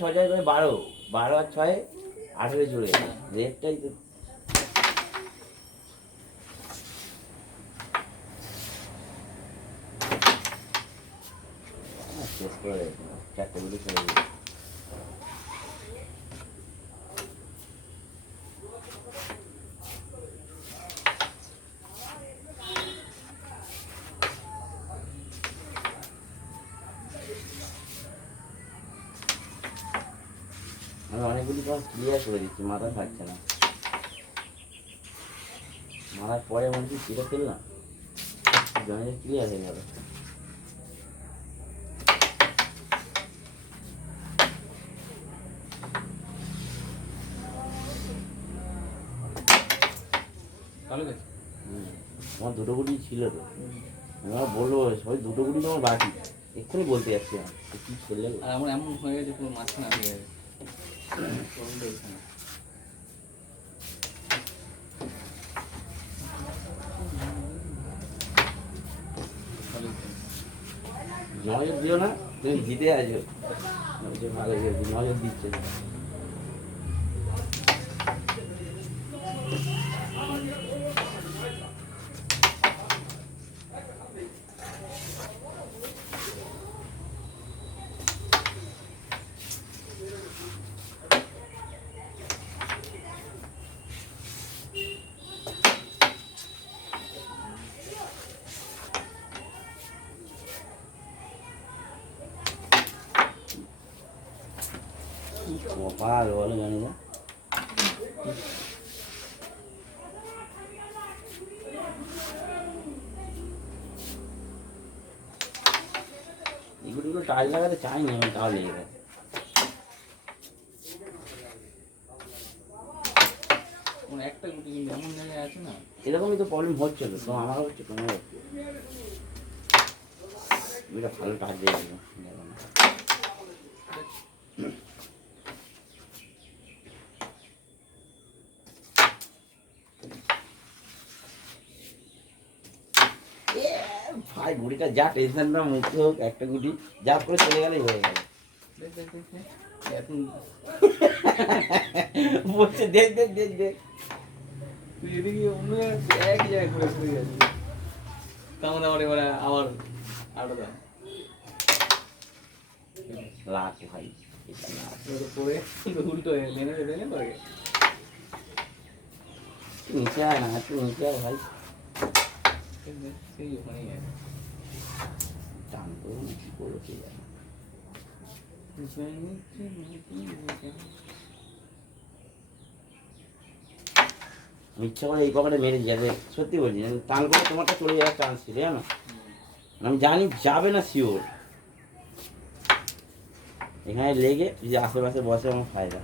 6 করে 12, 12 আর 6 18 জুড়ে রেটটাই তো শেষ করে 4টে গুলি চলে যাবে। আমি অনেকগুলি সব ক্লিয়ার করে দিচ্ছি, মাথা থাকছে না, মারার পরে মনে হচ্ছে কেটে ফেললাম, জয়েন্ট ক্লিয়ার হয়ে গেল। তোমার 2টো গুলি ছিল তো, আমার বলবো সবাই 2টো গুলি তোমার বাকি, এক্ষুনি বলতে যাচ্ছি না কি খেললে। আর আমার এমন হয়ে গেছে পুরো মাঝখানে হয়ে গেছে। নজর দিও না, তুমি জিতে আছো, ভালো নজর দিচ্ছে না। কপাল বলো জানি না, এগুলো টাইল লাগাতে চাইনি আমি, তাও লেগে গেছে। একটা গুটি কিন্তু এমন জায়গায় আছে না, এরকমই তো প্রবলেম হচ্ছে তো, তো আমারও হচ্ছে, তোমার হচ্ছে, এটা ভালো টাচ দিয়ে দিল। ভাই গুড়িটা যা টেনশন না মুক্তি হোক, একটা গুটি যা করে চলে গেলেই হয়ে গেল। বলছে দেখ দেখ দেখ দেখ, তুই এদিকে অন্য এক জায়গায় ঘুরে ঘুরে যাচ্ছিস, তেমন আমার এবারে আবার আলাদা রাখ ভাই, এটা না পরে উল্টো লেনে লেনে পরে নিচে আয় না, একটু নিচে আয় ভাই, সেই ওখানেই আছে। টান করবো না কি করবো কি জানি। ইচ্ছা করে এই পকেটে মেরে যাবে, সত্যি বলছি, টান করে তোমারটা চলে যাওয়ার চান্স ছিল জানো, আমি জানি যাবে না শিওর, এখানে লেগে যদি আশেপাশে বসে আমার ফায়দা।